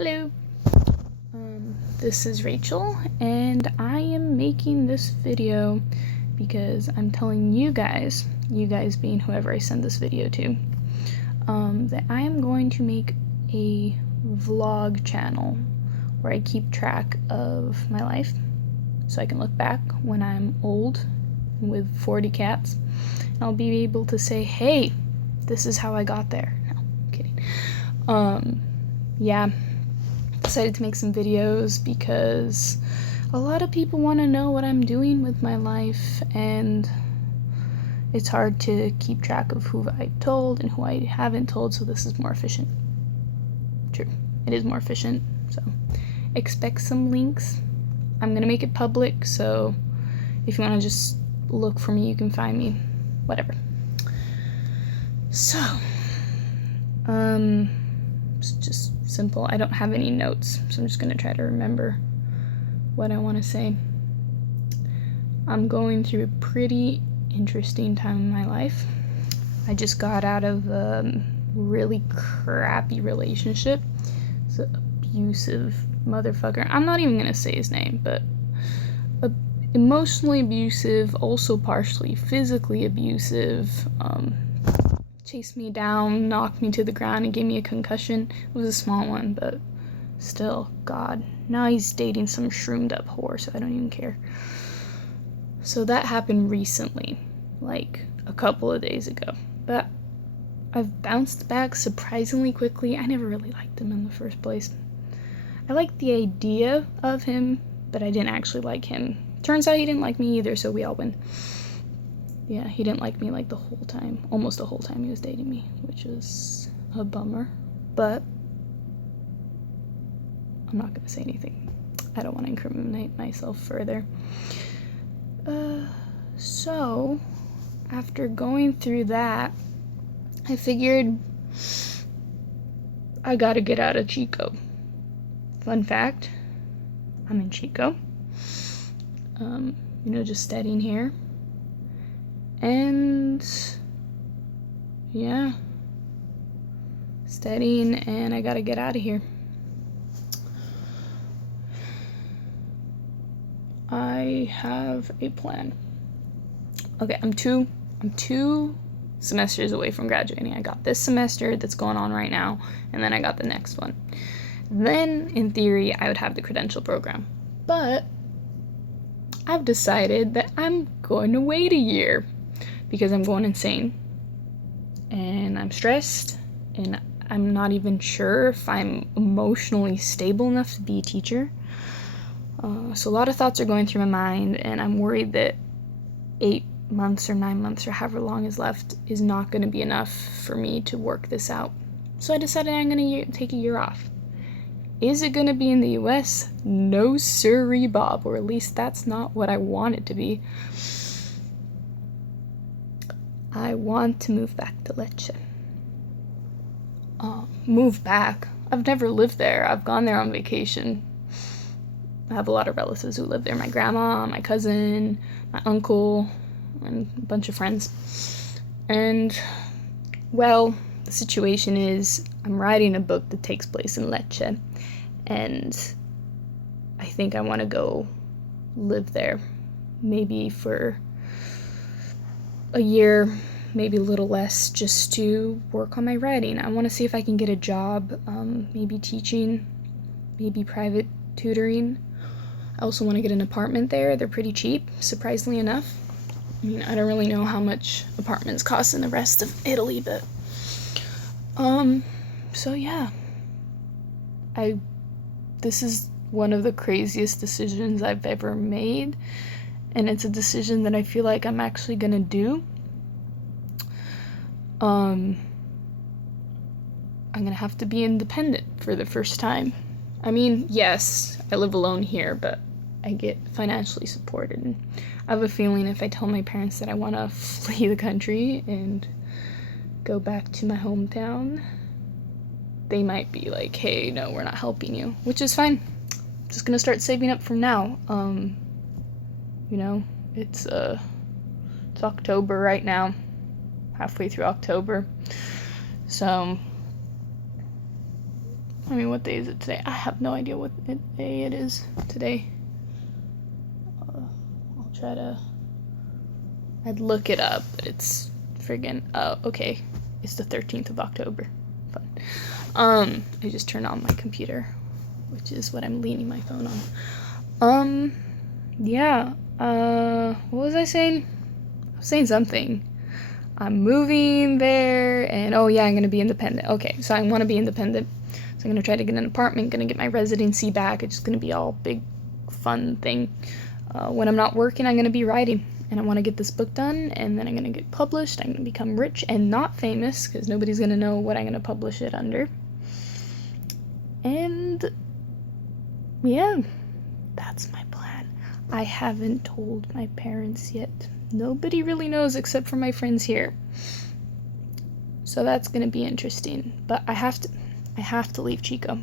Hello. This is Rachel, and I am making this video because I'm telling you guys being whoever I send this video to, that I am going to make a vlog channel where I keep track of my life so I can look back when I'm old with 40 cats. And I'll be able to say, hey, this is how I got there. No, I'm kidding. Yeah. Decided to make some videos because a lot of people want to know what I'm doing with my life, and it's hard to keep track of who I've told and who I haven't told, so this is more efficient. True, it is more efficient, so expect some links. I'm gonna make it public, so if you want to just look for me, you can find me, whatever. So, it's just simple. I don't have any notes, so I'm just going to try to remember what I want to say. I'm going through a pretty interesting time in my life. I just got out of a really crappy relationship. It's an abusive motherfucker. I'm not even going to say his name, but emotionally abusive, also partially physically abusive, chased me down, knocked me to the ground, and gave me a concussion. It was a small one, but still, God. Now he's dating some shroomed up whore, so I don't even care. So that happened recently, like a couple of days ago. But I've bounced back surprisingly quickly. I never really liked him in the first place. I liked the idea of him, but I didn't actually like him. Turns out he didn't like me either, so we all win. Yeah, he didn't like me like the whole time, almost the whole time he was dating me, which was a bummer, but I'm not gonna say anything. I don't want to incriminate myself further. So, after going through that, I figured I gotta get out of Chico. Fun fact, I'm in Chico, just studying here. And yeah, studying, and I gotta get out of here. I have a plan. Okay, I'm two semesters away from graduating. I got this semester that's going on right now, and then I got the next one. Then, in theory, I would have the credential program. But I've decided that I'm going to wait a year because I'm going insane, and I'm stressed, and I'm not even sure if I'm emotionally stable enough to be a teacher. So a lot of thoughts are going through my mind, and I'm worried that 8 months or 9 months or however long is left is not going to be enough for me to work this out. So I decided I'm going to take a year off. Is it going to be in the US? No sirree, Bob, or at least that's not what I want it to be. I want to move back to Lecce. Move back? I've never lived there. I've gone there on vacation. I have a lot of relatives who live there. My grandma, my cousin, my uncle, and a bunch of friends. And, well, the situation is I'm writing a book that takes place in Lecce, and I think I want to go live there, maybe for a year, maybe a little less, just to work on my writing. I want to see if I can get a job, maybe teaching, maybe private tutoring. I also want to get an apartment there. They're pretty cheap, surprisingly enough. I mean, I don't really know how much apartments cost in the rest of Italy, but so yeah. This is one of the craziest decisions I've ever made, and it's a decision that I feel like I'm actually gonna do. I'm gonna have to be independent for the first time. I mean, yes, I live alone here, but I get financially supported. And I have a feeling if I tell my parents that I want to flee the country and go back to my hometown, they might be like, hey, no, we're not helping you, which is fine. I'm just gonna start saving up from now. It's October right now, halfway through October, so I mean, what day is it today? I have no idea what day it is today. I'll try to... I'd look it up, but it's friggin'... Oh, okay. It's the 13th of October. Fun. I just turned on my computer, which is what I'm leaning my phone on. Yeah. What was I saying? I was saying something. I'm moving there, and oh yeah, I'm gonna be independent. Okay, so I want to be independent, so I'm gonna try to get an apartment, gonna get my residency back. It's just gonna be all big fun thing. When I'm not working, I'm gonna be writing, and I want to get this book done, and then I'm gonna get published. I'm gonna become rich and not famous, because nobody's gonna know what I'm gonna publish it under. And yeah, that's my plan. I haven't told my parents yet. Nobody really knows except for my friends here. So that's gonna be interesting. But I have to leave Chico.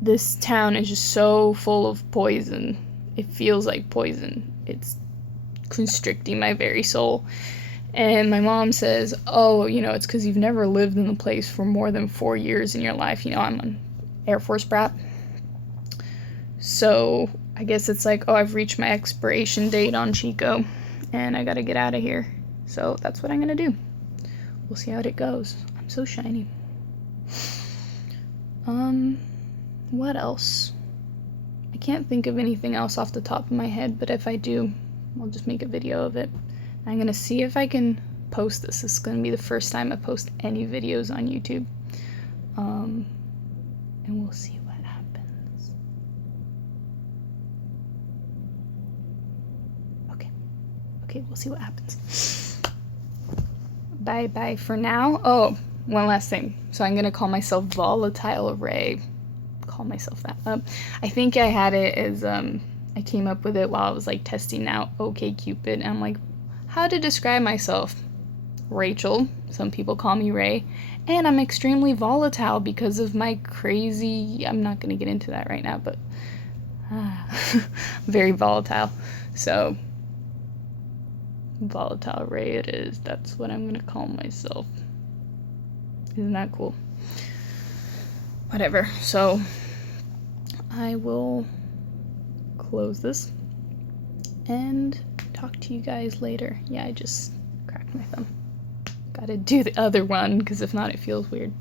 This town is just so full of poison. It feels like poison. It's constricting my very soul. And my mom says, oh, you know, it's because you've never lived in the place for more than 4 years in your life. You know, I'm an Air Force brat. So I guess it's like, oh, I've reached my expiration date on Chico, and I gotta get out of here. So that's what I'm gonna do. We'll see how it goes. I'm so shiny. What else? I can't think of anything else off the top of my head, but if I do, I'll just make a video of it. I'm gonna see if I can post this. This is gonna be the first time I post any videos on YouTube. And we'll see what happens. Okay, we'll see what happens. Bye for now. Oh, one last thing. So I'm gonna call myself Volatile Ray. Call myself that. I think I had it as I came up with it while I was like testing out OkCupid, and I'm like, how to describe myself? Rachel. Some people call me Ray, and I'm extremely volatile because of my crazy. I'm not gonna get into that right now, but very volatile. So Volatile Ray it is. That's what I'm gonna call myself. Isn't that cool? Whatever. So I will close this and talk to you guys later. Yeah, I just cracked my thumb. Gotta do the other one, because if not, it feels weird.